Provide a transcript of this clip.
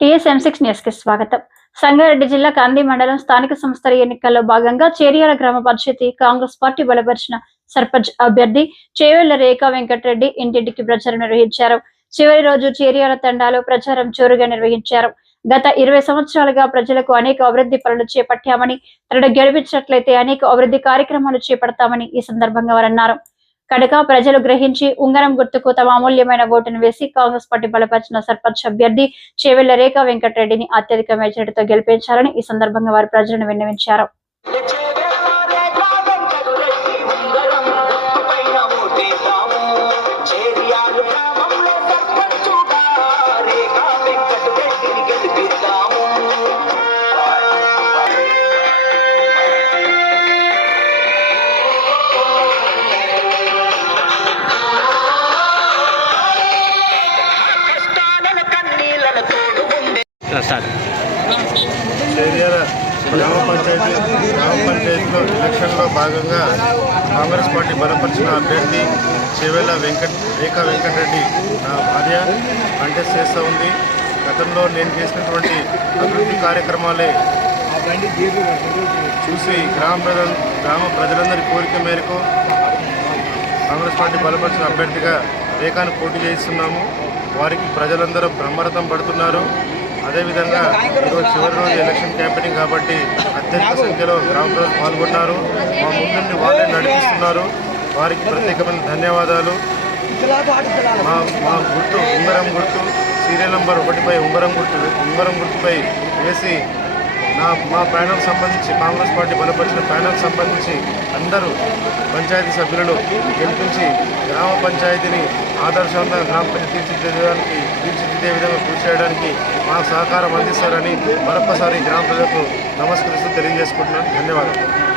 TSM six న్యూస్కి స్వాగతం. సంగారెడ్డి జిల్లా కంది మండలం స్థానిక సంస్థల ఎన్నికల్లో భాగంగా చేరియాల గ్రామ పరిషత్ కాంగ్రెస్ పార్టీ బలపరిచిన సర్పంచ్ అభ్యర్థి చేవేళ్ళ రేఖా వెంకటరెడ్డి ఇంటింటికి ప్రచారం నిర్వహించారు. చివరి రోజు చేరియాల తండాలో ప్రచారం జోరుగా నిర్వహించారు. గత ఇరవై సంవత్సరాలుగా ప్రజలకు అనేక అభివృద్ధి పనులు చేపట్టామని తనను గెలిపించినట్లయితే అనేక అభివృద్ధి కార్యక్రమాలు చేపడతామని ఈ సందర్భంగా వారన్నారు. కనుక ప్రజలు గ్రహించి ఉంగరం గుర్తుకు తమ అమూల్యమైన ఓటును వేసి కాంగ్రెస్ పార్టీ బలపరిచిన సర్పంచ్ అభ్యర్థి చేవెళ్ళ రేఖ వెంకటరెడ్డిని అత్యధిక మెజారిటీతో గెలిపించాలని ఈ సందర్భంగా వారు ప్రజలను విన్నవించారు. గ్రామ పంచాయతీ గ్రామ పంచాయతీలో ఎలక్షన్లో భాగంగా కాంగ్రెస్ పార్టీ బలపరిచిన అభ్యర్థి చెవెల వెంకట్ రేఖా వెంకటరెడ్డి నా భార్య కంటెస్ట్ చేస్తూ ఉంది గతంలో నేను చేసినటువంటి అభివృద్ధి కార్యక్రమాలే చూసి గ్రామ ప్రజల గ్రామ ప్రజలందరి కోరిక మేరకు కాంగ్రెస్ పార్టీ బలపరిచిన అభ్యర్థిగా రేఖాను పోటీ చేయిస్తున్నాము. వారికి ప్రజలందరూ బ్రహ్మరథం పడుతున్నారు. అదేవిధంగా ఈరోజు చివరి రోజు ఎలక్షన్ క్యాంపెయినింగ్ కాబట్టి అత్యధిక సంఖ్యలో గ్రామ ప్రజలు పాల్గొన్నారు. మా ముందుని వాళ్ళే నడిపిస్తున్నారు. వారికి ప్రత్యేకమైన ధన్యవాదాలు. మా మా గుర్తు ఉంగరం గుర్తు సీరియల్ నంబర్ ఒకటిపై ఉంగరం గుర్తు ఉంగరం గుర్తుపై వేసి నా మా ప్యానల్ సంబంధించి కాంగ్రెస్ పార్టీ బలపరిచిన ప్యానల్ సంబంధించి అందరూ పంచాయతీ సభ్యులను గెలిపించి గ్రామ పంచాయతీని ఆదర్శవంతంగా గ్రామ పంచాయతీ తీర్చిదిద్దడానికి తీర్చిదిద్దే విధంగా కృషి చేయడానికి మాకు సహకారం అందిస్తారని మరొకసారి గ్రామ ప్రజలకు నమస్కరిస్తూ తెలియజేసుకుంటున్నాను. ధన్యవాదాలు.